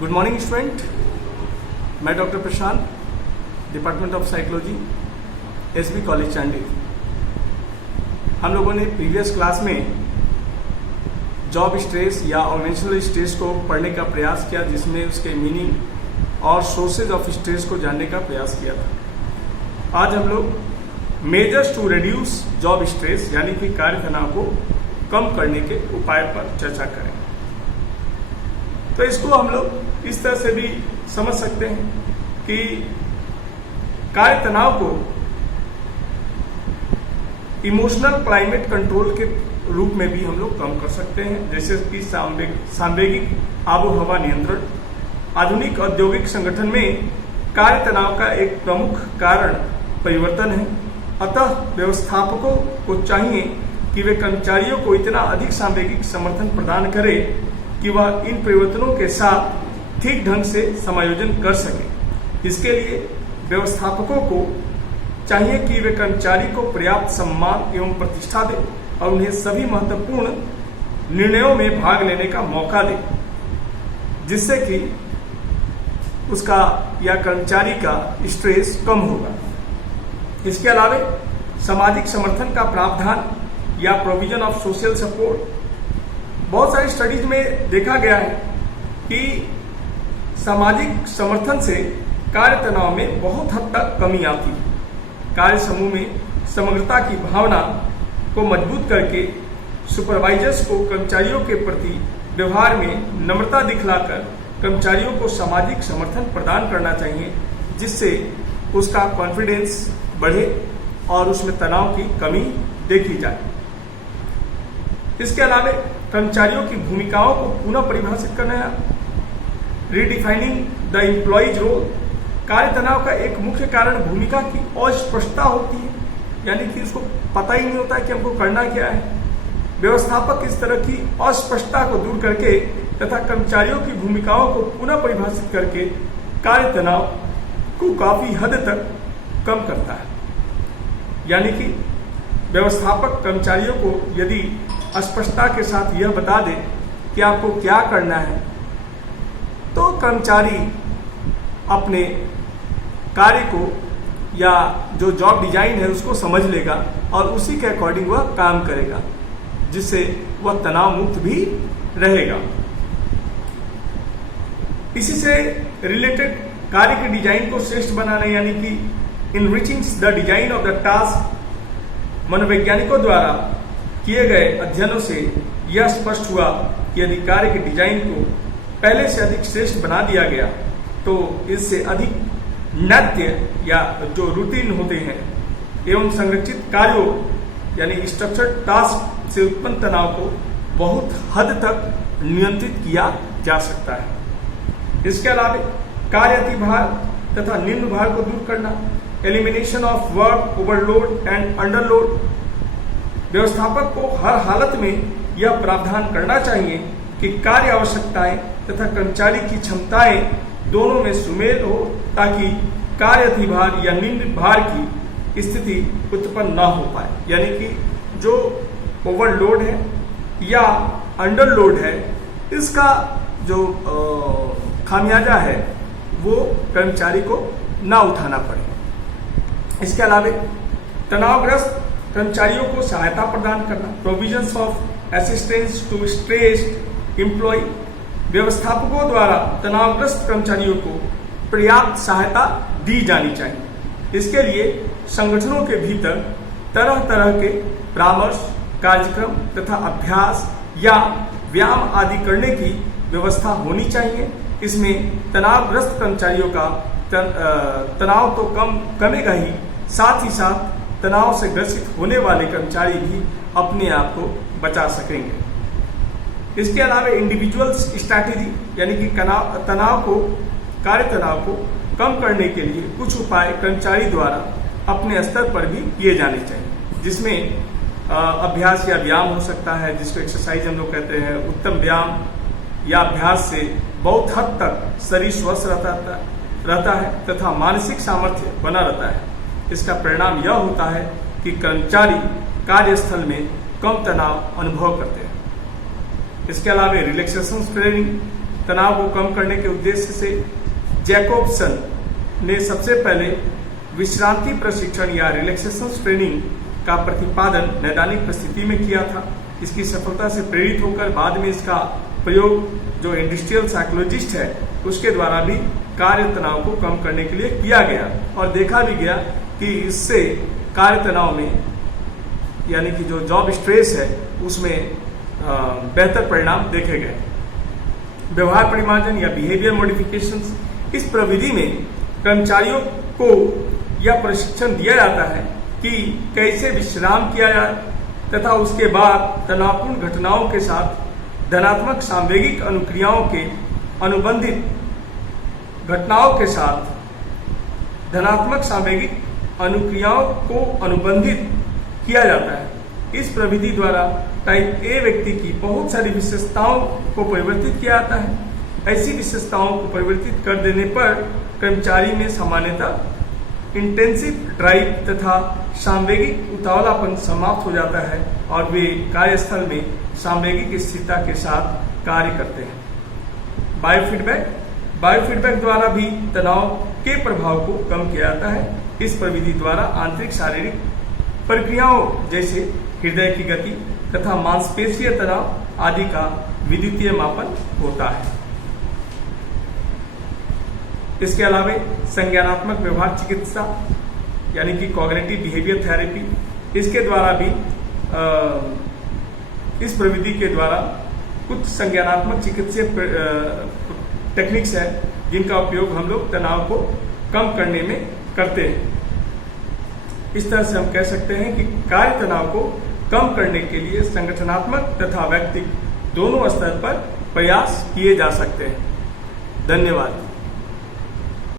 Good morning student, मैं doctor Prashant, department of psychology, SB college Chandi. हम लोगों ने प्रीवियस क्लास में जॉब स्ट्रेस या ऑर्गेनाइजेशनल स्ट्रेस को पढ़ने का प्रयास किया, जिसमें उसके मीनिंग और सोर्सेज ऑफ स्ट्रेस को जानने का प्रयास किया था। आज हम लोग measures to reduce job stress यानी कि कार्य तनाव को कम करने के उपाय पर चर्चा करें। तो इसको हम लोग इस तरह से भी समझ सकते हैं कि कार्य तनाव को इमोशनल क्लाइमेट कंट्रोल के रूप में भी हम लोग कम कर सकते हैं, जैसे कि सांवेगिक आबो हवा नियंत्रण। आधुनिक औद्योगिक संगठन में कार्य तनाव का एक प्रमुख कारण परिवर्तन है। अतः व्यवस्थापकों को चाहिए कि वे कर्मचारियों को इतना अधिक सांवेगिक समर्थन प्रदान करें कि वह इन परिवर्तनों के साथ ठीक ढंग से समायोजन कर सके। इसके लिए व्यवस्थापकों को चाहिए कि वे कर्मचारी को पर्याप्त सम्मान एवं प्रतिष्ठा दें और उन्हें सभी महत्वपूर्ण निर्णयों में भाग लेने का मौका दें, जिससे कि उसका या कर्मचारी का स्ट्रेस कम होगा। इसके अलावा सामाजिक समर्थन का प्रावधान या प्रोविजन ऑफ सोशल सपोर्ट। बहुत सारी स्टडीज में देखा गया है कि सामाजिक समर्थन से कार्य तनाव में बहुत हद तक कमी आती है। कार्य समूह में समग्रता की भावना को मजबूत करके सुपरवाइजर्स को कर्मचारियों के प्रति व्यवहार में नम्रता दिखलाकर कर्मचारियों को सामाजिक समर्थन प्रदान करना चाहिए, जिससे उसका कॉन्फिडेंस बढ़े और उसमें तनाव की कमी देखी जाए। इसके अलावा कर्मचारियों की भूमिकाओं को पुनः परिभाषित करना है, रीडिफाइनिंग द एम्प्लॉइज रोल। कार्य तनाव का एक मुख्य कारण भूमिका की अस्पष्टता होती है, यानी कि उसको पता ही नहीं होता है कि हमको करना क्या है। व्यवस्थापक इस तरह की अस्पष्टता को दूर करके तथा कर्मचारियों की भूमिकाओं को पुनः परिभाषित करके कार्य तनाव को काफी हद तक कम करता है। यानी कि व्यवस्थापक कर्मचारियों को यदि स्पष्टता के साथ यह बता दे कि आपको क्या करना है, तो कर्मचारी अपने कार्य को या जो जॉब डिजाइन है उसको समझ लेगा और उसी के अकॉर्डिंग वह काम करेगा, जिससे वह तनाव मुक्त भी रहेगा। इसी से रिलेटेड कार्य के डिजाइन को श्रेष्ठ बनाना, यानी कि enriching the design of the task. मनोवैज्ञानिकों द्वारा किए गए अध्ययनों से यह स्पष्ट हुआ कि यदि कार्य के डिजाइन को पहले से अधिक श्रेष्ठ बना दिया गया तो इससे अधिक नैत्य या जो रूटीन होते हैं एवं संरचित कार्यों यानी स्ट्रक्चर्ड टास्क से उत्पन्न तनाव को बहुत हद तक नियंत्रित किया जा सकता है। इसके अलावा कार्य अतिभार तथा निम्न भार को दूर करना, elimination of work overload and underload. व्यवस्थापक को हर हालत में यह प्रावधान करना चाहिए कि कार्य आवश्यकताएं तथा कर्मचारी की क्षमताएं दोनों में सुमेल हो, ताकि कार्य अतिभार या निम्न भार की स्थिति उत्पन्न न हो पाए। यानी कि जो ओवरलोड है या अंडरलोड है, इसका जो खामियाजा है वो कर्मचारी को ना उठाना पड़े। इसके अलावा तनावग्रस्त कर्मचारियों को सहायता प्रदान करना, provisions of assistance to stressed employ. व्यवस्थापकों द्वारा तनावग्रस्त कर्मचारियों को पर्याप्त सहायता दी जानी चाहिए। इसके लिए संगठनों के भीतर तरह तरह के परामर्श कार्यक्रम तथा अभ्यास या व्यायाम आदि करने की व्यवस्था होनी चाहिए। इसमें तनावग्रस्त कर्मचारियों का तनाव तो कमेगा ही, साथ ही साथ तनाव से ग्रसित होने वाले कर्मचारी भी अपने आप को बचा सकेंगे। इसके अलावा इंडिविजुअल स्ट्रैटेजी यानी कि कार्य तनाव को कम करने के लिए कुछ उपाय कर्मचारी द्वारा अपने स्तर पर भी किए जाने चाहिए, जिसमें अभ्यास या व्यायाम हो सकता है, जिसको एक्सरसाइज हम लोग कहते हैं। उत्तम व्यायाम या अभ्यास से बहुत हद तक शरीर स्वस्थ रहता है तथा मानसिक सामर्थ्य बना रहता है। इसका परिणाम यह होता है कि कर्मचारी कार्यस्थल में कम तनाव अनुभव करते हैं। इसके अलावा रिलैक्सेशन ट्रेनिंग तनाव को कम करने के उद्देश्य से जैकोब्सन ने सबसे पहले विश्रांति प्रशिक्षण या रिलैक्सेशन ट्रेनिंग का प्रतिपादन नैदानिक परिस्थिति में किया था। इसकी सफलता से प्रेरित होकर बाद में इसका प्रयोग जो इंडस्ट्रियल साइकोलॉजिस्ट है उसके द्वारा भी कार्य तनाव को कम करने के लिए किया गया और देखा भी गया कि इससे कार्य तनाव में यानी कि जो जॉब स्ट्रेस है उसमें बेहतर परिणाम देखे गए। व्यवहार परिमार्जन या बिहेवियर मॉडिफिकेशंस, इस प्रविधि में कर्मचारियों को यह प्रशिक्षण दिया जाता है कि कैसे विश्राम किया जाए तथा उसके बाद तनावपूर्ण घटनाओं के साथ धनात्मक सांवेगिक अनुक्रियाओं के अनुबंधित घटनाओं के साथ धनात्मक सांवेगिक अनुक्रियाओं को अनुबंधित किया जाता है। इस प्रविधि द्वारा टाइप ए व्यक्ति की बहुत सारी विशेषताओं को परिवर्तित किया जाता है। ऐसी विशेषताओं को परिवर्तित कर देने पर कर्मचारी में सामान्यतः इंटेंसिव ड्राइव तथा सांवेगिक उतावलापन समाप्त हो जाता है और वे कार्यस्थल में सांवेगिक स्थिरता के साथ कार्य करते हैं। बायोफीडबैक द्वारा भी तनाव के प्रभाव को कम किया जाता है। इस प्रविधि द्वारा आंतरिक शारीरिक प्रक्रियाओं जैसे हृदय की गति तथा मांसपेशीय तनाव आदि का विद्युतीय मापन होता है। इसके अलावा संज्ञानात्मक व्यवहार चिकित्सा यानी कि कॉग्निटिव बिहेवियर थेरेपी, इसके द्वारा भी इस प्रविधि के द्वारा कुछ संज्ञानात्मक चिकित्सीय टेक्निक्स है जिनका उपयोग हम लोग तनाव को कम करने में करते हैं। इस तरह से हम कह सकते हैं कि कार्य तनाव को कम करने के लिए संगठनात्मक तथा व्यक्तिगत दोनों स्तर पर प्रयास किए जा सकते हैं। धन्यवाद।